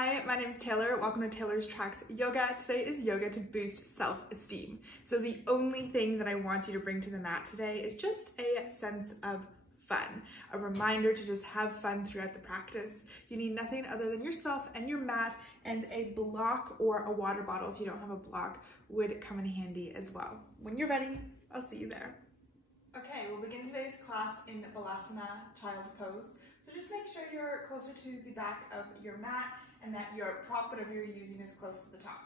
Hi, my name is Taylor. Welcome to Taylor's Tracks Yoga. Today is yoga to boost self-esteem. So the only thing that I want you to bring to the mat today is just a sense of fun, a reminder to just have fun throughout the practice. You need nothing other than yourself and your mat, and a block or a water bottle, if you don't have a block, would come in handy as well. When you're ready, I'll see you there. Okay, we'll begin today's class in Balasana, child's pose. So just make sure you're closer to the back of your mat and that your prop, whatever you're using, is close to the top.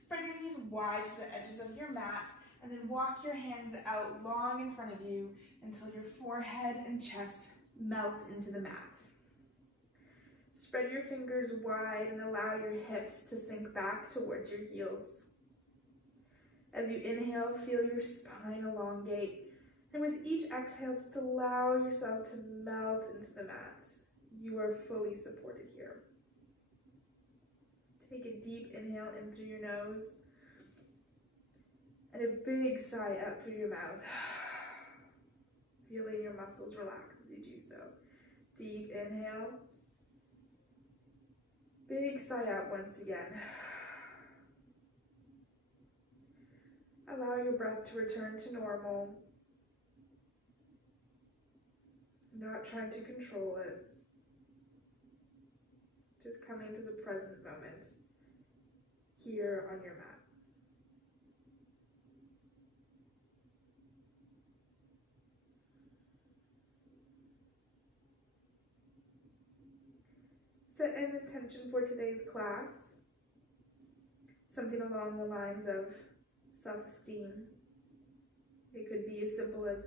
Spread your knees wide to the edges of your mat, and then walk your hands out long in front of you until your forehead and chest melt into the mat. Spread your fingers wide and allow your hips to sink back towards your heels. As you inhale, feel your spine elongate, and with each exhale, just allow yourself to melt into the mat. You are fully supported here. Take a deep inhale in through your nose and a big sigh out through your mouth. Feeling your muscles relax as you do so. Deep inhale. Big sigh out once again. Allow your breath to return to normal. Not trying to control it. Just coming to the present moment here on your mat. Set an intention for today's class, something along the lines of self-esteem. It could be as simple as,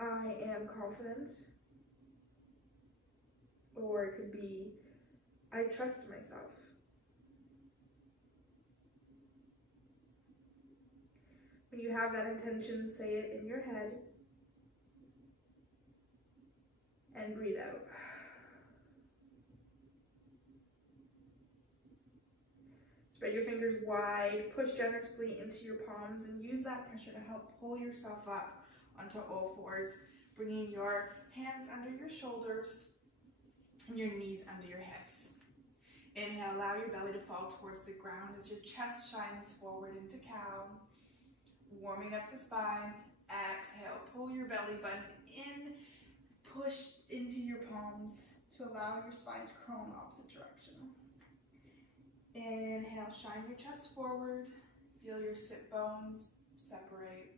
I am confident, or it could be, I trust myself. When you have that intention, say it in your head and breathe out. Spread your fingers wide, push generously into your palms, and use that pressure to help pull yourself up onto all fours, bringing your hands under your shoulders and your knees under your hips. Inhale, allow your belly to fall towards the ground as your chest shines forward into cow, warming up the spine. Exhale, pull your belly button in, push into your palms to allow your spine to curl in the opposite direction. Inhale, shine your chest forward, feel your sit bones separate.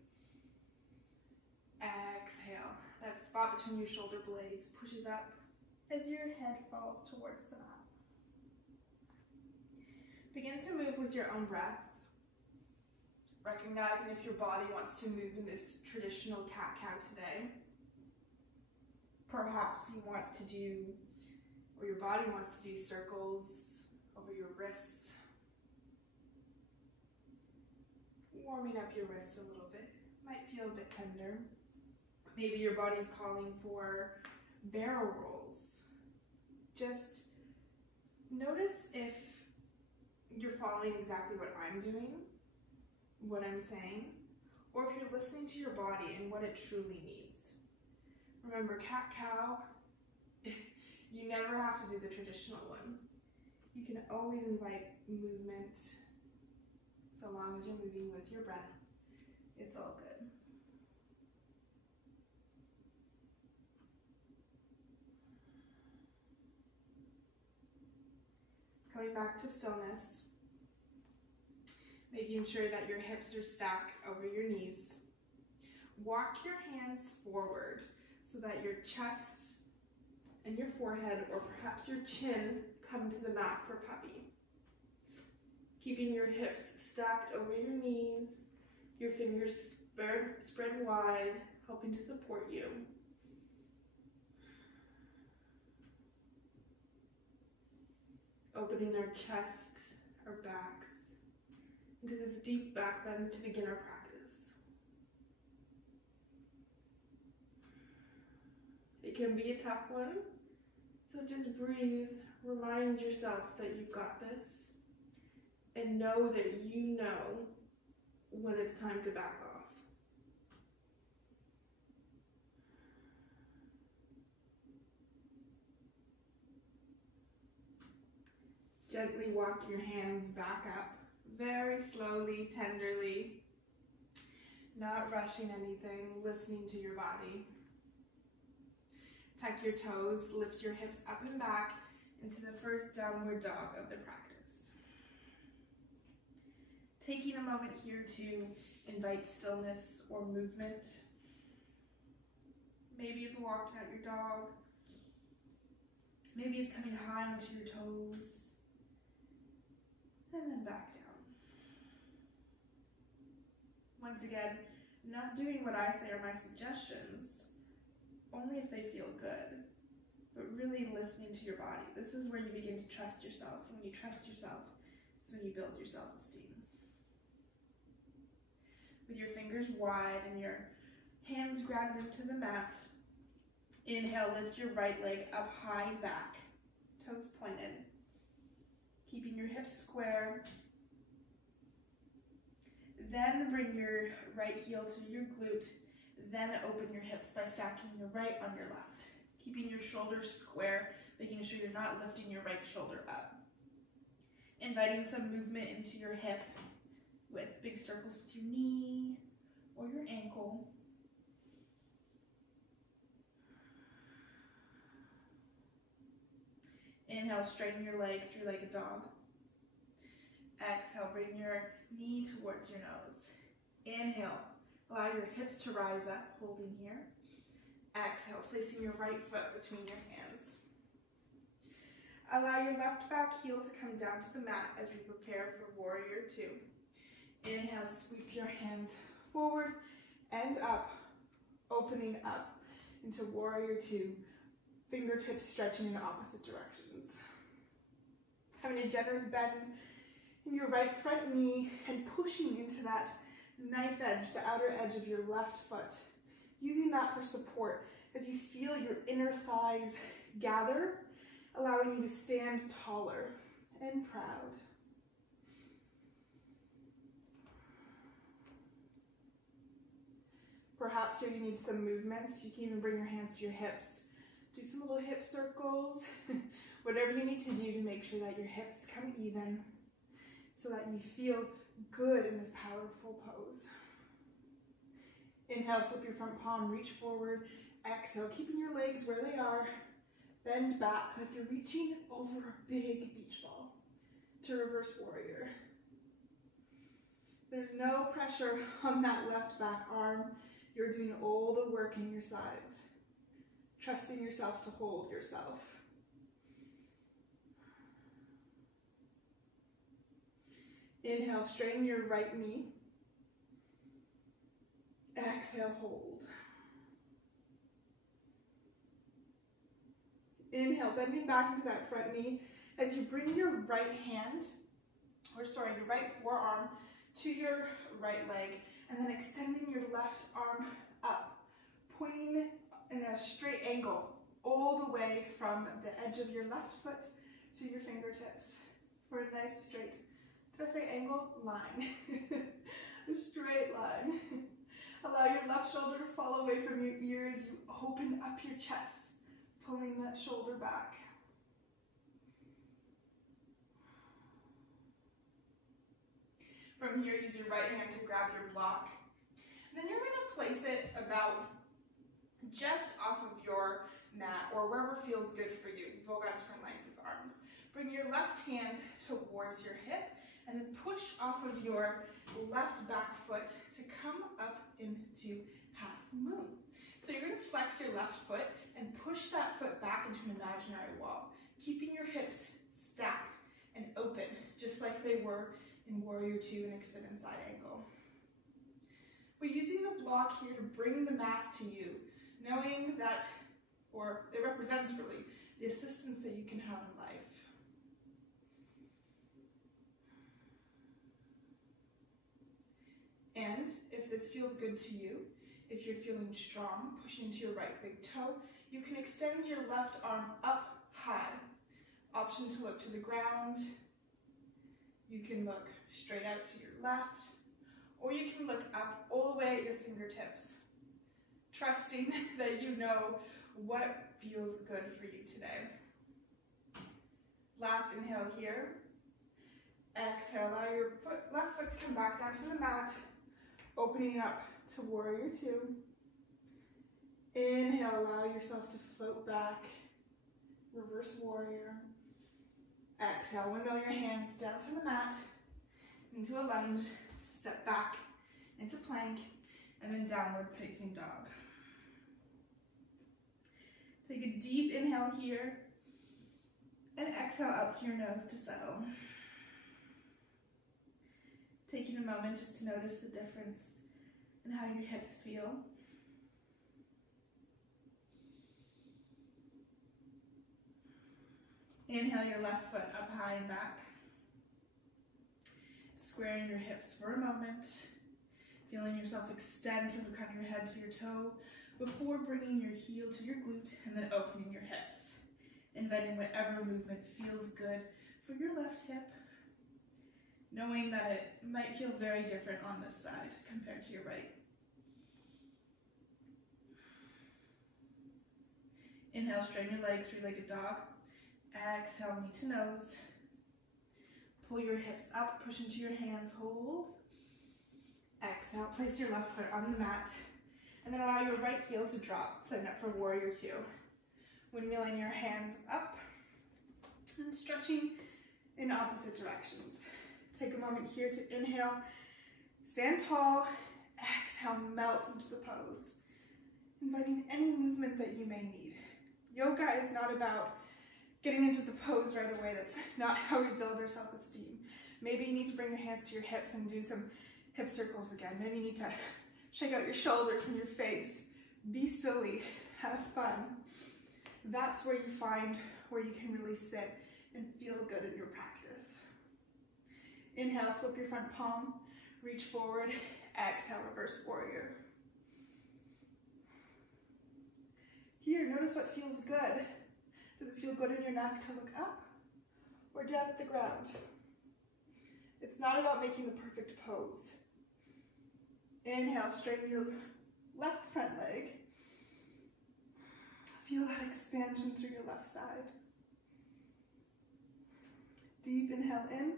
Exhale, that spot between your shoulder blades pushes up as your head falls towards the mat. Begin to move with your own breath, recognizing if your body wants to move in this traditional cat-cow today. Perhaps you want to do, or your body wants to do circles over your wrists, warming up your wrists a little bit. Might feel a bit tender. Maybe your body is calling for barrel rolls. Just notice if you're following exactly what I'm doing, what I'm saying, or if you're listening to your body and what it truly needs. Remember, cat-cow, you never have to do the traditional one. You can always invite movement so long as you're moving with your breath. It's all good. Coming back to stillness, making sure that your hips are stacked over your knees. Walk your hands forward so that your chest and your forehead, or perhaps your chin, come to the mat for puppy. Keeping your hips stacked over your knees, your fingers spread wide, helping to support you. Opening our chest, our backs, into this deep back bend to begin our practice. It can be a tough one, so just breathe, remind yourself that you've got this, and know that you know when it's time to back off. Gently walk your hands back up, very slowly, tenderly, not rushing anything, listening to your body. Tuck your toes, lift your hips up and back into the first downward dog of the practice. Taking a moment here to invite stillness or movement. Maybe it's walking out your dog. Maybe it's coming high onto your toes. And then back down. Once again, not doing what I say are my suggestions, only if they feel good, but really listening to your body. This is where you begin to trust yourself. When you trust yourself, it's when you build your self-esteem. With your fingers wide and your hands grounded into the mat, inhale, lift your right leg up high and back, toes pointed. Keeping your hips square. Then bring your right heel to your glute. Then open your hips by stacking your right on your left. Keeping your shoulders square, making sure you're not lifting your right shoulder up. Inviting some movement into your hip with big circles with your knee or your ankle. Inhale, straighten your leg, three-legged dog. Exhale, bring your knee towards your nose. Inhale, allow your hips to rise up, holding here. Exhale, placing your right foot between your hands. Allow your left back heel to come down to the mat as we prepare for Warrior Two. Inhale, sweep your hands forward and up, opening up into Warrior Two. Fingertips stretching in opposite directions. Having a generous bend in your right front knee and pushing into that knife edge, the outer edge of your left foot. Using that for support as you feel your inner thighs gather, allowing you to stand taller and proud. Perhaps here you need some movement. You can even bring your hands to your hips. Do some little hip circles, whatever you need to do to make sure that your hips come even so that you feel good in this powerful pose. Inhale, flip your front palm, reach forward. Exhale, keeping your legs where they are. Bend back like you're reaching over a big beach ball to Reverse Warrior. There's no pressure on that left back arm. You're doing all the work in your sides. Trusting yourself to hold yourself. Inhale, straighten your right knee. Exhale, hold. Inhale, bending back into that front knee as you bring your right hand, your right forearm to your right leg, and then extending your left arm up, pointing in a straight angle all the way from the edge of your left foot to your fingertips for a nice straight, did I say angle? Line. A straight line. Allow your left shoulder to fall away from your ears. You open up your chest, pulling that shoulder back. From here, use your right hand to grab your block. And then you're going to place it about just off of your mat or wherever feels good for you. You've all got different length of arms. Bring your left hand towards your hip and then push off of your left back foot to come up into half moon. So you're going to flex your left foot and push that foot back into an imaginary wall, keeping your hips stacked and open, just like they were in Warrior Two, an extended side angle. We're using the block here to bring the mass to you, knowing that, or it represents really, the assistance that you can have in life. And if this feels good to you, if you're feeling strong, push into your right big toe, you can extend your left arm up high. Option to look to the ground. You can look straight out to your left, or you can look up all the way at your fingertips, trusting that you know what feels good for you today. Last inhale here, Exhale, allow your left foot to come back down to the mat, opening up to warrior two. Inhale, allow yourself to float back, reverse warrior. Exhale, windmill your hands down to the mat, into a lunge, step back into plank, and then downward facing dog. Take a deep inhale here, and exhale out through your nose to settle. Taking a moment just to notice the difference in how your hips feel. Inhale your left foot up high and back. Squaring your hips for a moment. Feeling yourself extend from the crown of your head to your toe before bringing your heel to your glute and then opening your hips. Inviting whatever movement feels good for your left hip, knowing that it might feel very different on this side compared to your right. Inhale, straighten your legs, three-legged dog. Exhale, knee to nose. Pull your hips up, push into your hands, hold. Exhale, place your left foot on the mat, and then allow your right heel to drop, setting up for warrior two. Windmilling your hands up and stretching in opposite directions. Take a moment here to inhale, stand tall, exhale, melt into the pose, inviting any movement that you may need. Yoga is not about getting into the pose right away. That's not how we build our self-esteem. Maybe you need to bring your hands to your hips and do some hip circles again. Maybe you need to shake out your shoulders from your face. Be silly, have fun. That's where you find where you can really sit and feel good in your practice. Inhale, flip your front palm, reach forward, exhale, reverse warrior. Here, notice what feels good. Does it feel good in your neck to look up or down at the ground? It's not about making the perfect pose. Inhale, straighten your left front leg. Feel that expansion through your left side. Deep inhale in.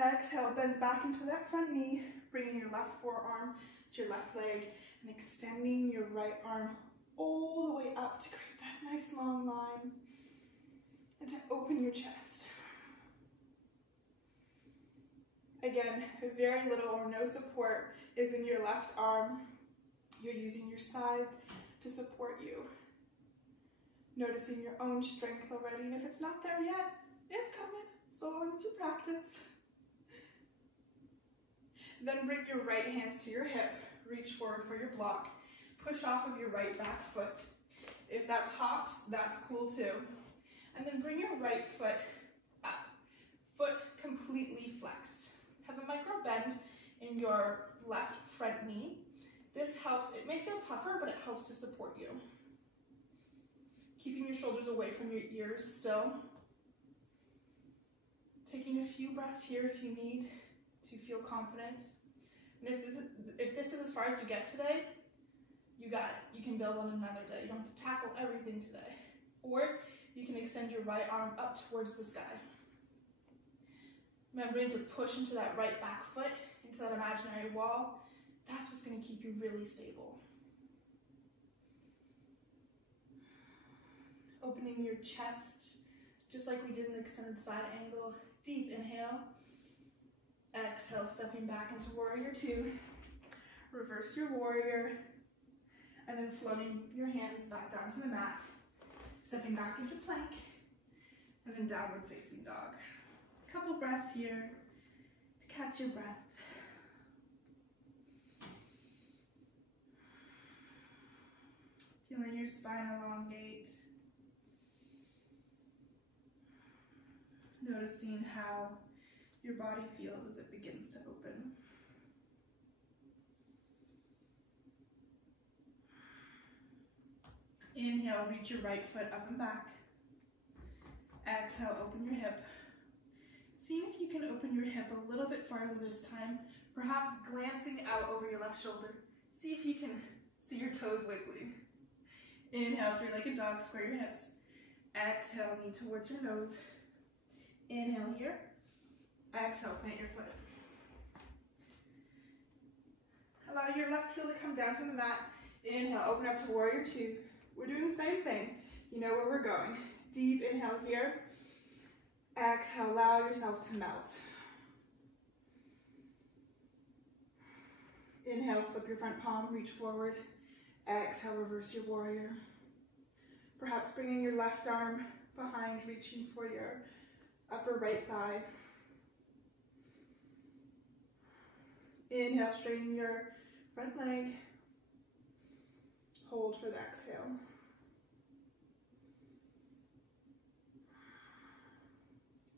Exhale, bend back into that front knee, bringing your left forearm to your left leg and extending your right arm all the way up to create that nice long line and to open your chest. Again, very little or no support is in your left arm. You're using your sides to support you. Noticing your own strength already, and if it's not there yet, it's coming, so long as you practice. Then bring your right hands to your hip, reach forward for your block, push off of your right back foot. If that's hops, that's cool too. And then bring your right foot up, foot completely flexed. Have a micro bend in your left front knee. This helps, it may feel tougher, but it helps to support you. Keeping your shoulders away from your ears still. Taking a few breaths here if you need to feel confident. And if this is as far as you get today, you got it. You can build on another day. You don't have to tackle everything today. Or you can extend your right arm up towards the sky. Remembering to push into that right back foot, into that imaginary wall. That's what's going to keep you really stable. Opening your chest, just like we did in the extended side angle. Deep inhale. Exhale, stepping back into warrior two. Reverse your warrior. And then floating your hands back down to the mat. Stepping back into plank. And then downward facing dog. A couple breaths here to catch your breath. Feeling your spine elongate. Noticing how your body feels as it begins to open. Inhale, reach your right foot up and back. Exhale, open your hip. See if you can open your hip a little bit farther this time, perhaps glancing out over your left shoulder. See if you can see your toes wiggling. Inhale, three-legged dog, square your hips. Exhale, knee towards your nose. Inhale here. Exhale, plant your foot. Allow your left heel to come down to the mat. Inhale, open up to warrior two. We're doing the same thing. You know where we're going. Deep inhale here. Exhale, allow yourself to melt. Inhale, flip your front palm, reach forward. Exhale, reverse your warrior. Perhaps bringing your left arm behind, reaching for your upper right thigh. Inhale, straighten your front leg. Hold for the exhale.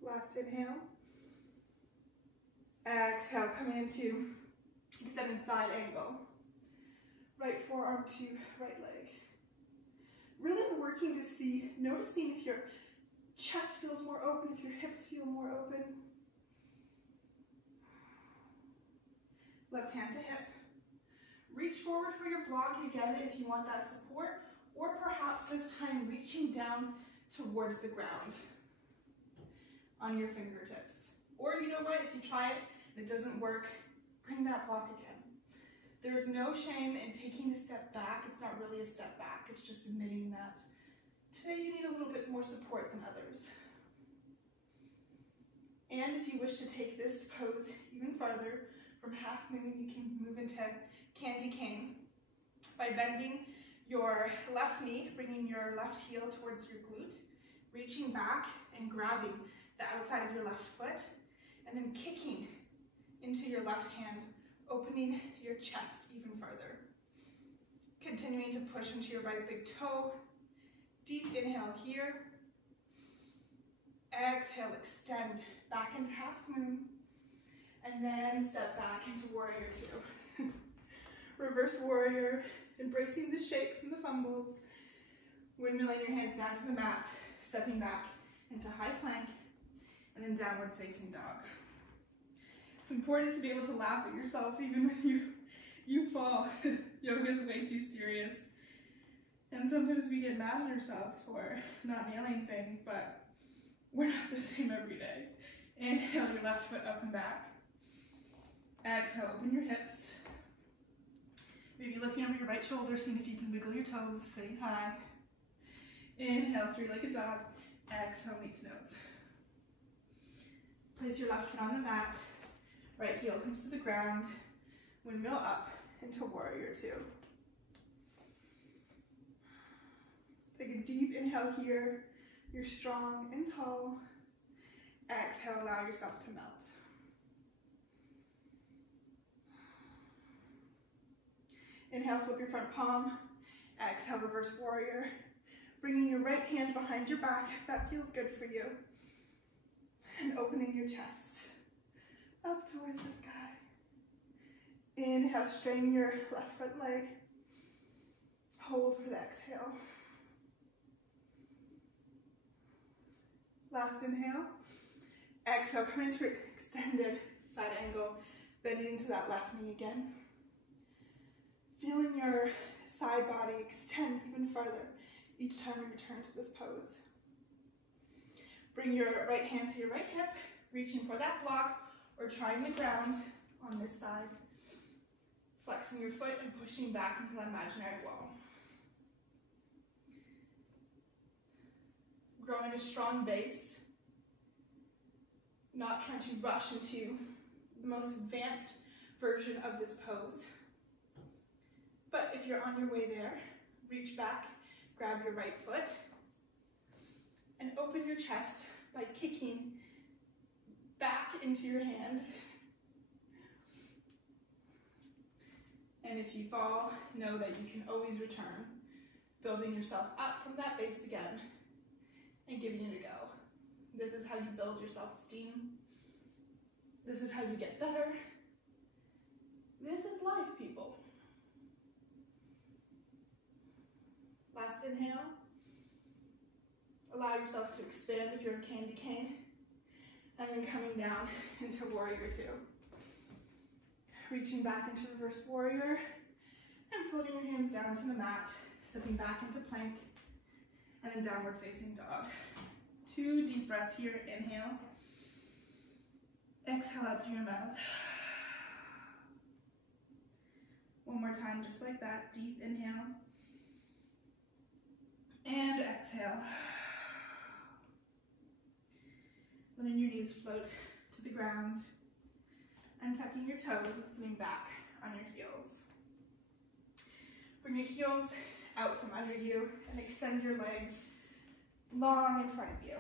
Last inhale. Exhale, coming into extended side angle. Right forearm to right leg. Really working to see, noticing if your chest feels more open, if your hips feel more open. Left hand to hip. Reach forward for your block again if you want that support, or perhaps this time reaching down towards the ground on your fingertips. Or you know what, if you try it and it doesn't work, bring that block again. There is no shame in taking a step back. It's not really a step back, it's just admitting that today you need a little bit more support than others. And if you wish to take this pose even farther, from half moon, you can move into candy cane by bending your left knee, bringing your left heel towards your glute, reaching back and grabbing the outside of your left foot, and then kicking into your left hand, opening your chest even further. Continuing to push into your right big toe. Deep inhale here. Exhale, extend back into half moon. And then step back into warrior two. Reverse warrior, embracing the shakes and the fumbles. Windmilling your hands down to the mat, stepping back into high plank, and then downward facing dog. It's important to be able to laugh at yourself even when you fall. Yoga is way too serious. And sometimes we get mad at ourselves for not nailing things, but we're not the same every day. Inhale your left foot up and back. Exhale, open your hips. Maybe looking over your right shoulder, seeing if you can wiggle your toes, sitting high. Inhale, three-legged dog. Exhale, knee to nose. Place your left foot on the mat. Right heel comes to the ground. Windmill up into warrior two. Take a deep inhale here. You're strong and tall. Exhale, allow yourself to melt. Inhale, flip your front palm. Exhale, reverse warrior. Bringing your right hand behind your back if that feels good for you. And opening your chest up towards the sky. Inhale, straighten your left front leg. Hold for the exhale. Last inhale. Exhale, come into extended side angle, bending into that left knee again. Feeling your side body extend even farther each time you return to this pose. Bring your right hand to your right hip, reaching for that block or trying the ground on this side. Flexing your foot and pushing back into that imaginary wall. Growing a strong base. Not trying to rush into the most advanced version of this pose. But if you're on your way there, reach back, grab your right foot, and open your chest by kicking back into your hand. And if you fall, know that you can always return, building yourself up from that base again and giving it a go. This is how you build your self-esteem. This is how you get better. This is life, people. Last inhale. Allow yourself to expand if you're in candy cane. And then coming down into warrior two. Reaching back into reverse warrior. And floating your hands down to the mat. Stepping back into plank. And then downward facing dog. 2 deep breaths here. Inhale. Exhale out through your mouth. One more time, just like that. Deep inhale. And exhale. Letting your knees float to the ground. And tucking your toes, sitting back on your heels. Bring your heels out from under you and extend your legs long in front of you.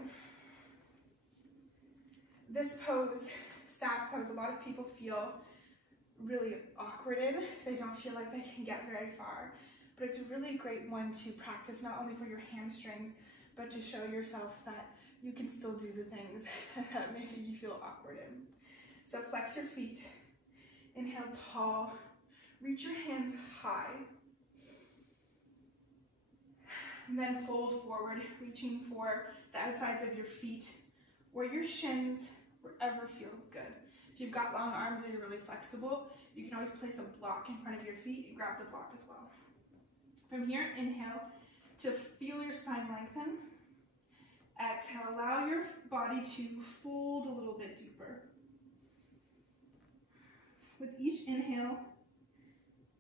This pose, staff pose, a lot of people feel really awkward in. They don't feel like they can get very far. But it's a really great one to practice, not only for your hamstrings, but to show yourself that you can still do the things that maybe you feel awkward in. So flex your feet, inhale tall, reach your hands high, and then fold forward, reaching for the outsides of your feet, or your shins, wherever feels good. If you've got long arms or you're really flexible, you can always place a block in front of your feet and grab the block as well. From here, inhale to feel your spine lengthen. Exhale, allow your body to fold a little bit deeper. With each inhale,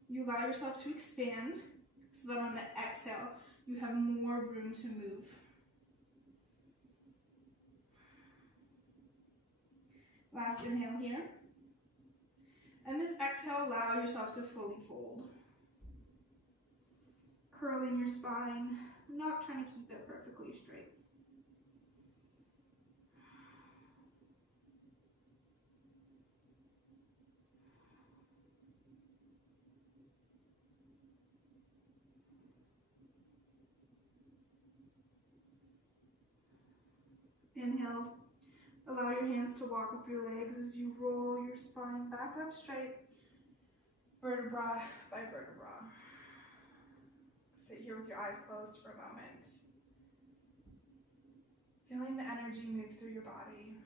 you allow yourself to expand so that on the exhale, you have more room to move. Last inhale here. And this exhale, allow yourself to fully fold. Curling your spine, not trying to keep it perfectly straight. Inhale, allow your hands to walk up your legs as you roll your spine back up straight, vertebra by vertebra. Sit here with your eyes closed for a moment. Feeling the energy move through your body.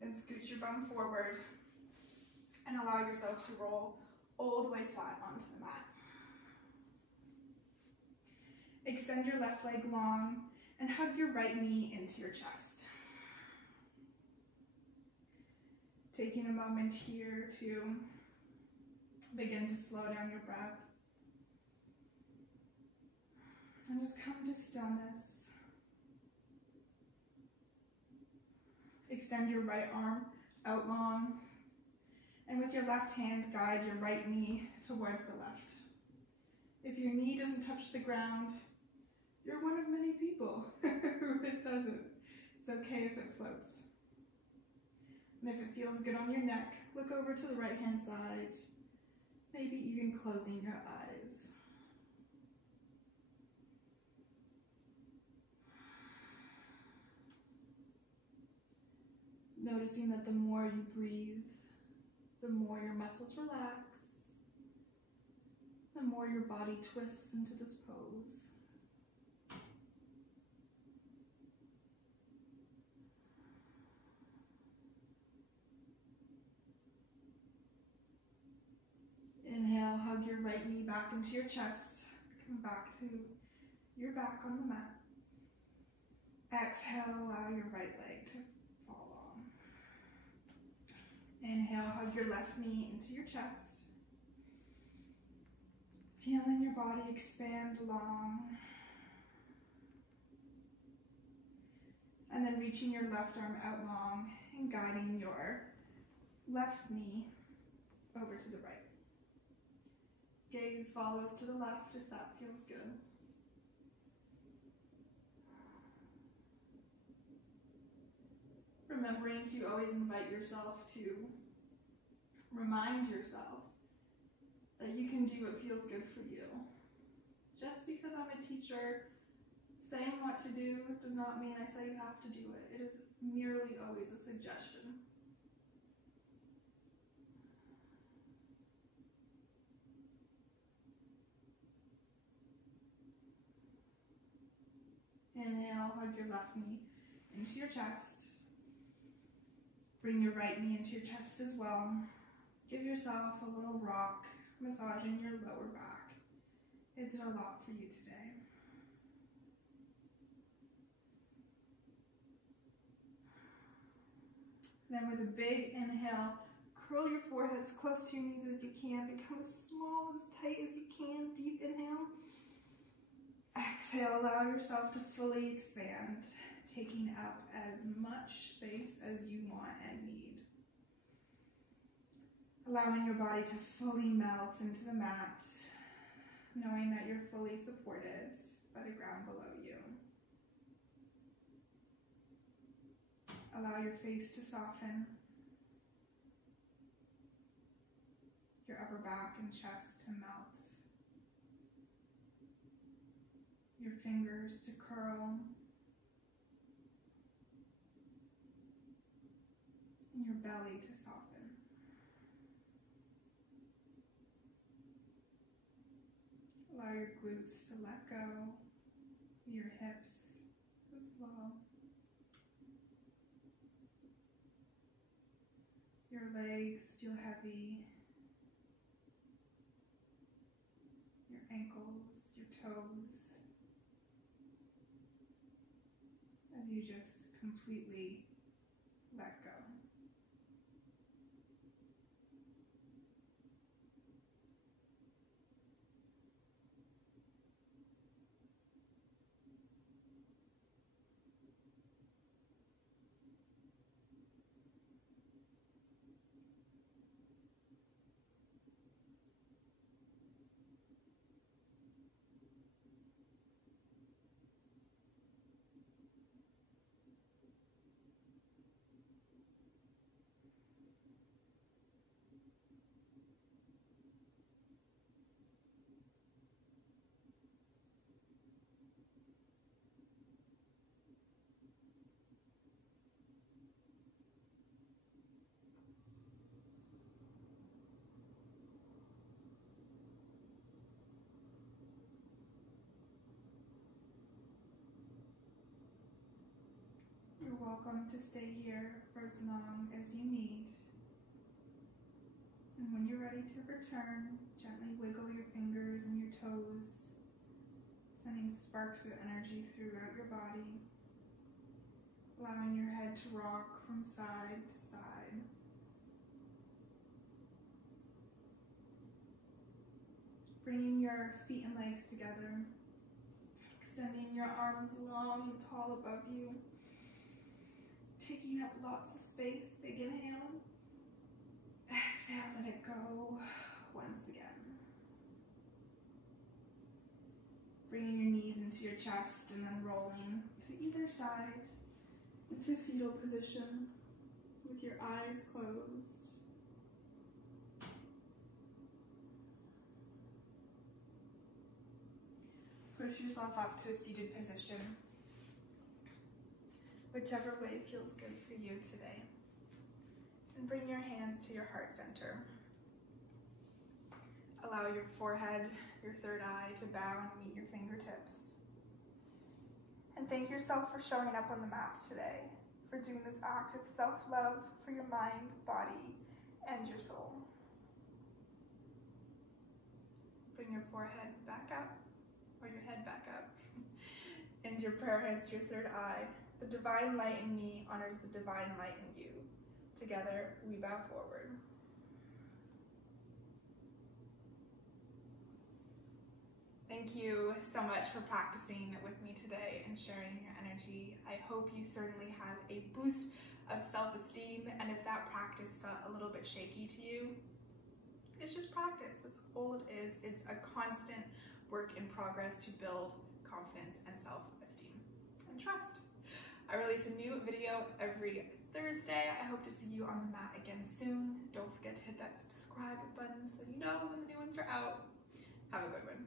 Then scoot your bum forward and allow yourself to roll all the way flat onto the mat. Extend your left leg long and hug your right knee into your chest. Taking a moment here to begin to slow down your breath. And just come to stillness. Extend your right arm out long. And with your left hand, guide your right knee towards the left. If your knee doesn't touch the ground, you're one of many people who it doesn't. It's okay if it floats. And if it feels good on your neck, look over to the right-hand side, maybe even closing your eyes. Noticing that the more you breathe, the more your muscles relax, the more your body twists into this pose. Inhale, hug your right knee back into your chest. Come back to your back on the mat. Exhale, allow your right leg to fall on. Inhale, hug your left knee into your chest. Feeling your body expand long. And then reaching your left arm out long and guiding your left knee over to the right. Gaze follows to the left if that feels good. Remembering to always invite yourself to remind yourself that you can do what feels good for you. Just because I'm a teacher saying what to do does not mean I say you have to do it. It is merely always a suggestion. Inhale, hug your left knee into your chest. Bring your right knee into your chest as well. Give yourself a little rock, massaging your lower back. Is it a lot for you today? Then with a big inhale, curl your forehead as close to your knees as you can. Become as small, as tight as you can. Deep inhale. Exhale, allow yourself to fully expand, taking up as much space as you want and need. Allowing your body to fully melt into the mat, knowing that you're fully supported by the ground below you. Allow your face to soften, your upper back and chest to melt, your fingers to curl, and your belly to soften. Allow your glutes to let go, your hips as well. Your legs feel heavy, your ankles, your toes, as you just completely let go. You're welcome to stay here for as long as you need. And when you're ready to return, gently wiggle your fingers and your toes, sending sparks of energy throughout your body, allowing your head to rock from side to side. Bringing your feet and legs together, extending your arms long and tall above you, taking up lots of space. Big inhale. Exhale, let it go once again. Bringing your knees into your chest and then rolling to either side into fetal position with your eyes closed. Push yourself up to a seated position, whichever way feels good for you today. And bring your hands to your heart center. Allow your forehead, your third eye to bow and meet your fingertips. And thank yourself for showing up on the mat today, for doing this act of self-love for your mind, body, and your soul. Bring your forehead back up, or your head back up, and your prayer hands to your third eye. The divine light in me honors the divine light in you. Together, we bow forward. Thank you so much for practicing with me today and sharing your energy. I hope you certainly have a boost of self-esteem, and if that practice felt a little bit shaky to you, it's just practice. That's all it is. It's a constant work in progress to build confidence and self-esteem and trust. I release a new video every Thursday. I hope to see you on the mat again soon. Don't forget to hit that subscribe button so you know when the new ones are out. Have a good one.